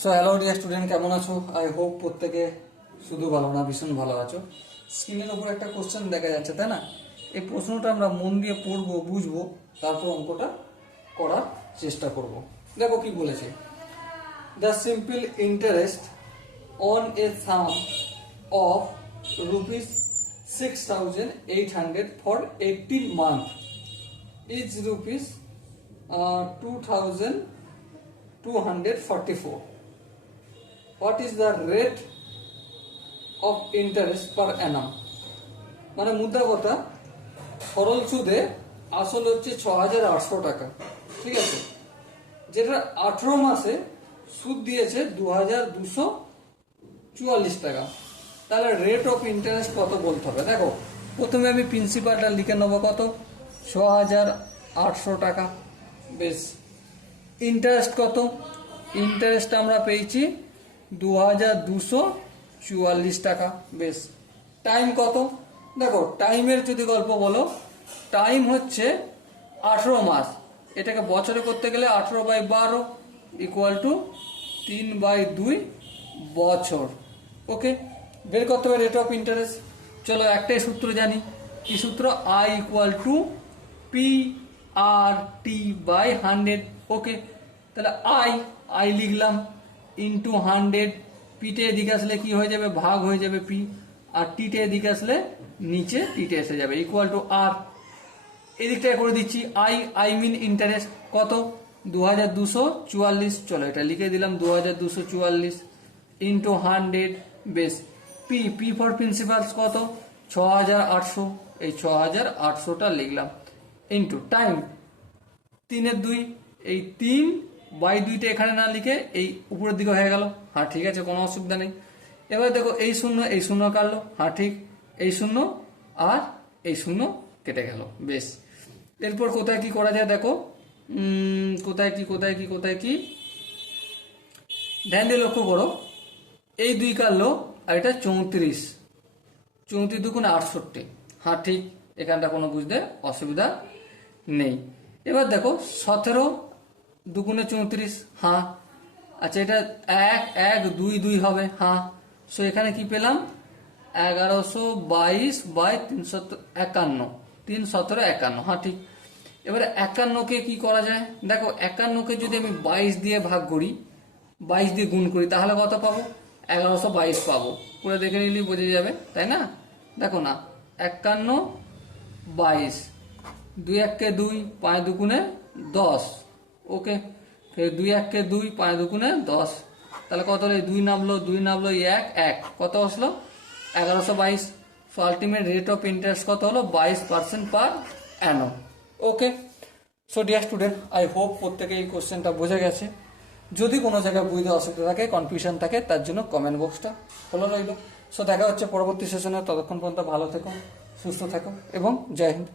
So hello dear student, কেমন আছো? I hope প্রত্যেকে শুধু ভালো না, ভীষণ ভালো আছো। স্ক্রিনের উপর একটা কোশ্চেন দেখা যাচ্ছে, তাই না? এই প্রশ্নটা আমরা মন দিয়ে পড়বো, বুঝবো, তারপর অঙ্কটা করার চেষ্টা করব। দেখো কি বলেছে। The simple interest on a some of ₹6,800 for 18 month is ₹2,244. What is the rate of interest per annum? মানে মুদ্রা কথা, সরল সুদে আসল হচ্ছে 6,800 টাকা, ঠিক আছে, যেটা 18 মাসে সুদ দিয়েছে 2,244 টাকা। তাহলে রেট অফ ইন্টারেস্ট কত বলতে হবে। দেখো, প্রথমে আমি প্রিন্সিপালটা লিখে নেবো, কত? 6,800 টাকা। বেশ, ইন্টারেস্ট কত? ইন্টারেস্ট আমরা পেয়েছি 2,244 টাকা। বেশ, টাইম কত? দেখো, টাইমের যদি গল্প বলো, টাইম হচ্ছে 18 মাস। এটাকে বছরে করতে গেলে 18/12 ইকুয়াল টু 3/2 বছর। ওকে, বের করতে হবে রেট অফ ইন্টারেস্ট। চলো, একটাই সূত্র জানি। কি সূত্র? I equal to PRT/100। ওকে, তাহলে আই লিখলাম ইন্টু 100। পিটে এদিকে আসলে কি হয়ে যাবে? ভাগ হয়ে যাবে পি। আর টিটে এদিকে আসলে নিচে টিটে এসে যাবে, ইকুয়াল টু আর। এদিকটায় করে দিচ্ছি আই মিন ইন্টারেস্ট কত? 2,244। চলো, এটা লিখে দিলাম 2,244 ইন্টু 100। বেশ, পি ফর প্রিন্সিপালস কত? 6,800। এই 6,800টা লিখলাম ইন্টু টাইম 3/2। এই 3/2টা এখানে না লিখে এই উপরের দিকে হয়ে গেল। হ্যাঁ, ঠিক আছে, কোনো অসুবিধা নেই। এবার দেখো, এই শূন্য কাটলো। হ্যাঁ, ঠিক, এই শূন্য আর এই শূন্য কেটে গেল। বেশ, এরপর কোথায় কি করা যায় দেখো। কোথায় কি ধ্যান দিয়ে লক্ষ্য করো। এই 2 কাটলো আর এটা 34। 34 দুগুণে 68। হ্যাঁ, ঠিক, এখানটা কোনো বুঝতে অসুবিধা নেই। এবার দেখো, 17 দুগুণে 34। হ্যাঁ, আচ্ছা, এটা 1 1 2 2 হবে। হ্যাঁ, সো এখানে কি পেলাম? 1122/351। 31751। হ্যাঁ, ঠিক। এবারে 51কে কি করা যায়? দেখো, 51কে যদি আমি 22 দিয়ে ভাগ করি, 22 দিয়ে গুণ করি, তাহলে কত পাবো? 1122 পাবো। করে দেখে নিলেই বোঝা যাবে, তাই না? দেখো না, 51 22, 2 1 2, 5 দুগুণে 10। ওকে, ফের 2 1 2, 5 দুগুণে 10। তাহলে কত হলো? 2 নামলো 1 1, কত আসলো? 1122। So ultimate rate of interest কত হলো? 22% per annum. Okay, so dear student, I hope প্রত্যেকে এই কোশ্চেনটা বোঝা গেছে। যদি কোনো জায়গায় বুঝতে অসুবিধা থাকে, কনফিউশন থাকে, তার জন্য কমেন্ট বক্সটা খোলা রইল। সো দেখা হচ্ছে পরবর্তী সেশনে। ততক্ষণ পর্যন্ত ভালো থেকো, সুস্থ থাকো এবং জয় হিন্দ।